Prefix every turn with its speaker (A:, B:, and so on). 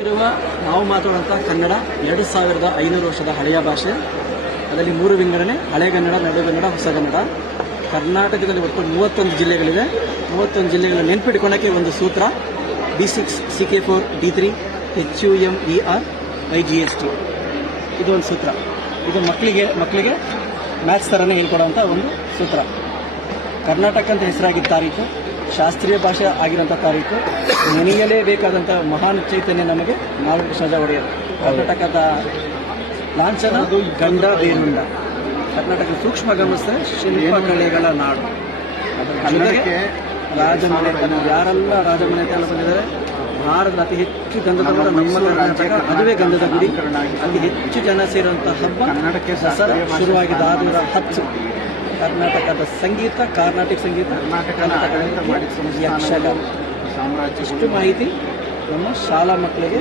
A: ಇರುವ ನಾವು ಮಾತಾಡುವಂತಹ ಕನ್ನಡ ಎರಡು ಸಾವಿರದ ಐನೂರು ವರ್ಷದ ಹಳೆಯ ಭಾಷೆ. ಅದರಲ್ಲಿ ಮೂರು ವಿಂಗಡಣೆ ಹಳೆಗನ್ನಡ ಹೊಸ ಕನ್ನಡ. ಕರ್ನಾಟಕದಲ್ಲಿ ಒಟ್ಟು ಮೂವತ್ತೊಂದು ಜಿಲ್ಲೆಗಳಿದೆ ಮೂವತ್ತೊಂದು ಜಿಲ್ಲೆಗಳನ್ನು ನೆನ್ಪಿಟ್ಕೊಳ್ಳೋಕ್ಕೆ ಒಂದು ಸೂತ್ರ B six C K four D three H U M E R I G S T ಇದು ಒಂದು ಸೂತ್ರ. ಇದು ಮಕ್ಕಳಿಗೆ ಮಕ್ಕಳಿಗೆ ಮ್ಯಾಥ್ಸ್ ಥರನೇ ಹೇಳ್ಕೊಡುವಂಥ ಒಂದು ಸೂತ್ರ. ಕರ್ನಾಟಕ ಅಂತ ಹೆಸರಾಗಿದ್ದ ತಾರೀಕು. ಶಾಸ್ತ್ರೀಯ ಭಾಷೆ ಆಗಿರೋಂಥ ತಾರೀಕು ನೆನೆಯಲೇಬೇಕಾದಂಥ ಮಹಾನ್ ಚೈತನ್ಯ ನಮಗೆ ನಾಲ್ಕು ಸಜಾ ಒಡೆಯರು ಕರ್ನಾಟಕದ ಲಾಂಛನ ಗಂಡ ಬೇನುಂಡ ಕರ್ನಾಟಕದ ಸೂಕ್ಷ್ಮ ಗಮನಿಸಿದ್ರೆ ಶಿಲ್ಪಕಲೆಗಳ ನಾಡು. ಅದಕ್ಕೆ ರಾಜಮನೆತನ ಯಾರೆಲ್ಲ ರಾಜಮನೆತನ ಬಂದಿದ್ದಾರೆ ಭಾರತದ ಅತಿ ಹೆಚ್ಚು ಗಂಧದ ಮರ ನಮ್ಮ ಕರ್ನಾಟಕ ಅದುವೇ ಗಂಧದ ಗುಡಿ. ಅಲ್ಲಿ ಹೆಚ್ಚು ಜನ ಸೇರುವಂತಹ ಹಬ್ಬ
B: ಕನ್ನಡಕ್ಕೆ
A: ದಸರಾ ಶುರುವಾಗಿದ್ದ ಆರುನೂರ ಹತ್ತು. ಕರ್ನಾಟಕದ ಸಂಗೀತ ಕರ್ನಾಟಕ ಸಂಗೀತ
B: ಸಂಸ್ಥಾನಗಳು,
A: ಯಕ್ಷಗಾನ.
B: ಸಾಮ್ರಾಜ್ಯ
A: ಇಷ್ಟು ಮಾಹಿತಿ ನಮ್ಮ ಶಾಲಾ ಮಕ್ಕಳಿಗೆ